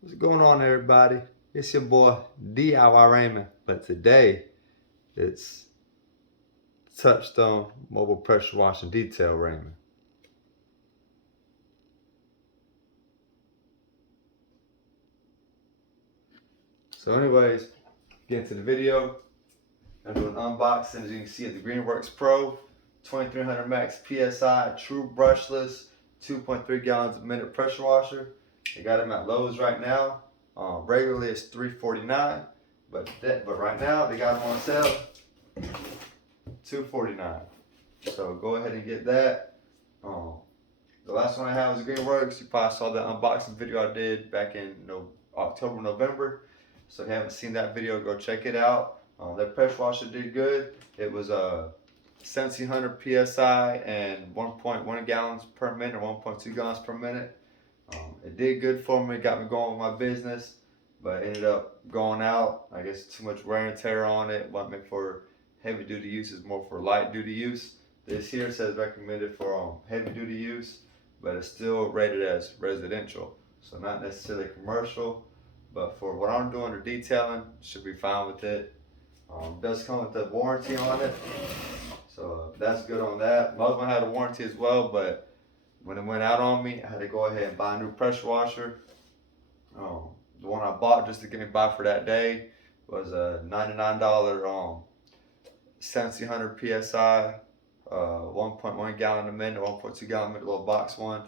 What's going on, everybody? It's your boy DIY Raymond, but today it's Touchstone Mobile Pressure Washing Detail Raymond. So, anyways, get into the video. I'm doing an unboxing. As you can see, of the Greenworks Pro 2300 Max PSI True Brushless 2.3 gallons a minute pressure washer. I got them at Lowe's right now. Regularly it's $349, but right now they got them on sale $249. So go ahead and get that. The last one I had was Greenworks. You probably saw that unboxing video I did back in October, November. So if you haven't seen that video, go check it out. That pressure washer did good. It was 1700 psi and 1.1 gallons per minute, or 1.2 gallons per minute. It did good for me. It got me going with my business, but ended up going out. I guess too much wear and tear on it. Wasn't meant for heavy duty use. It's more for light duty use. This here says recommended for heavy duty use, but it's still rated as residential. So not necessarily commercial, but for what I'm doing or detailing, should be fine with it. It does come with a warranty on it, so that's good on that. My other one had a warranty as well, but when it went out on me, I had to go ahead and buy a new pressure washer. The one I bought just to get me by for that day was a $99 1700 psi, 1.1 gallon a minute, 1.2 gallon a minute, little box one.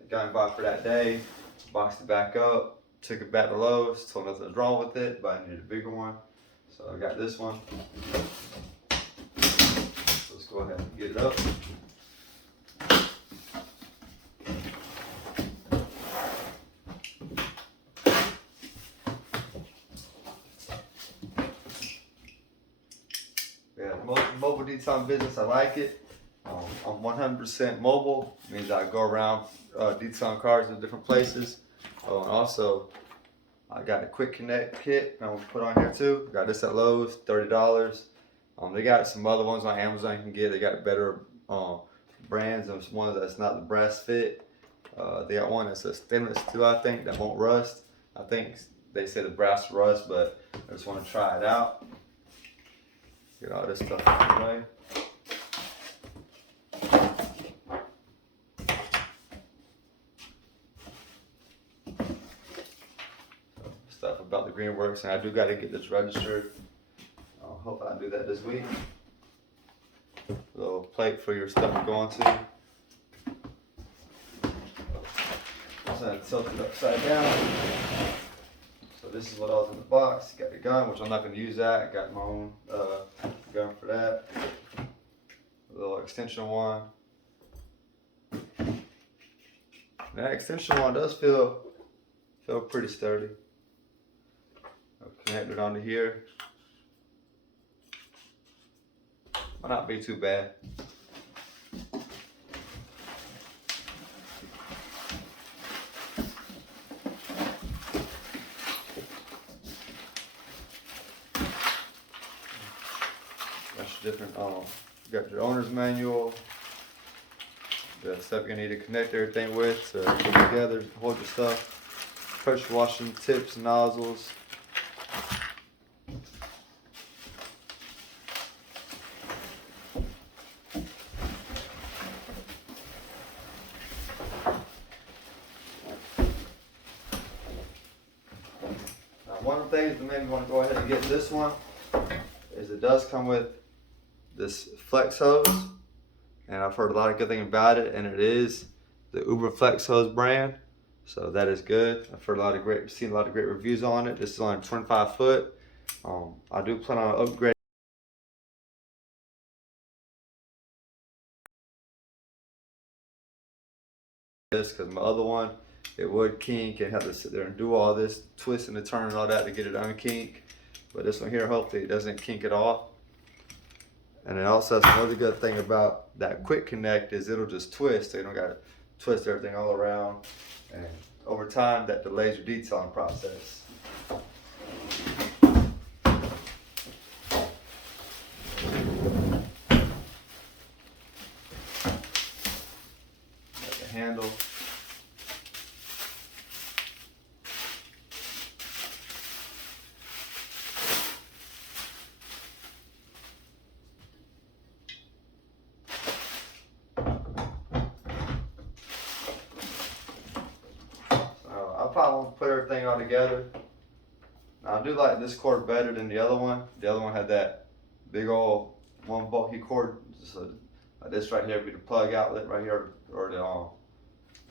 It got me by for that day. Boxed it back up, took it back to Lowe's, told nothing was wrong with it, but I needed a bigger one. So I got this one. So let's go ahead and get it up. Yeah, mobile detailing business, I like it. I'm 100% mobile, means I go around detailing cars in different places. And also, I got a quick connect kit I'm gonna put on here too. Got this at Lowe's, $30. They got some other ones on Amazon you can get. They got better brands. There's one that's not the brass fit. They got one that's a stainless steel, I think, that won't rust. I think they say the brass rust, but I just want to try it out. Get all this stuff out of the way. Stuff about the Greenworks, and I do got to get this registered. Hopefully I do that this week. A little plate for your stuff to go onto. Just gonna tilt it upside down. So this is what else in the box. Got the gun, which I'm not going to use that. I got my own gun for that. A little extension one. That extension one does feel pretty sturdy. I'll connect it onto here. Might not be too bad. That's different. You got your owner's manual, the stuff you need to connect everything with to put together, hold your stuff, pressure washing tips, nozzles. One of the things that made me want to go ahead and get this one is it does come with this flex hose, and I've heard a lot of good things about it, and it is the Uber Flex Hose brand, so that is good. I've heard seen a lot of great reviews on it. This is only 25 foot. I do plan on upgrading this because my other one, it would kink and have to sit there and do all this twisting and turning and all that to get it unkink. But this one here, hopefully it doesn't kink at all. And it also has another good thing about that quick connect is it'll just twist, so you don't gotta twist everything all around. And over time, that delays your detailing process. Got the handle. all together. Now, I do like this cord better than the other one. The other one had that big old one bulky cord. So like this right here would be the plug outlet right here, or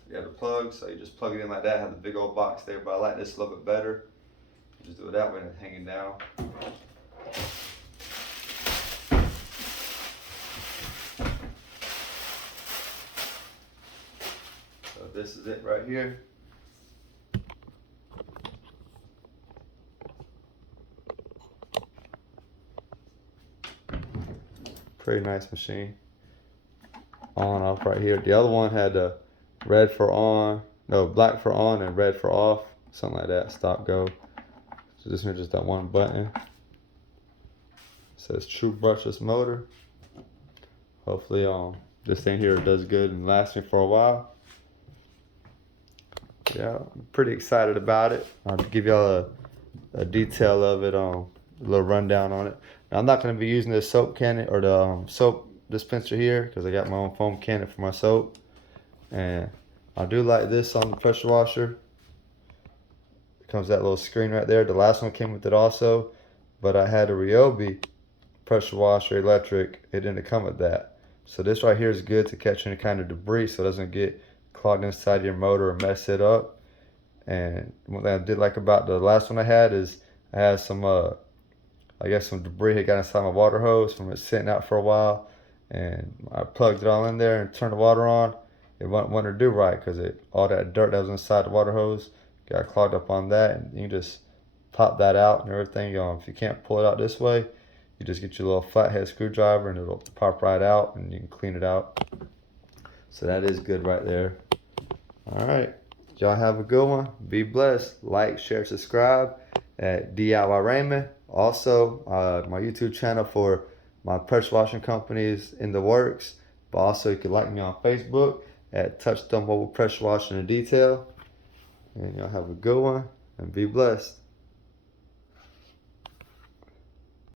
the plug. So you just plug it in like that, have the big old box there. But I like this a little bit better. Just do it that way and it's hanging down. So this is it right here. Pretty nice machine. On off right here. The other one had the red for on, no, black for on and red for off, something like that. Stop go. So this one just that one button. It says true brushless motor. Hopefully this thing here does good and lasts me for a while. Yeah, I'm pretty excited about it. I'll give y'all a detail of it, a little rundown on it. Now, I'm not going to be using the soap cannon or the soap dispenser here because I got my own foam cannon for my soap. And I do like this on the pressure washer. It comes that little screen right there. The last one came with it also, but I had a Ryobi pressure washer electric. It didn't come with that. So this right here is good to catch any kind of debris so it doesn't get clogged inside your motor or mess it up. And one thing I did like about the last one I had is I had some I guess some debris had got inside my water hose from it sitting out for a while, and I plugged it all in there and turned the water on. It wouldn't to do right because all that dirt that was inside the water hose got clogged up on that, and you just pop that out and everything. If you can't pull it out this way, you just get your little flathead screwdriver and it'll pop right out and you can clean it out. So that is good right there. All right, y'all have a good one. Be blessed. Like, share, subscribe at DIY Raymond. Also, my YouTube channel for my pressure washing companies in the works. But also, you can like me on Facebook at Touchstone Mobile Pressure Washing in Detail. And y'all have a good one and be blessed.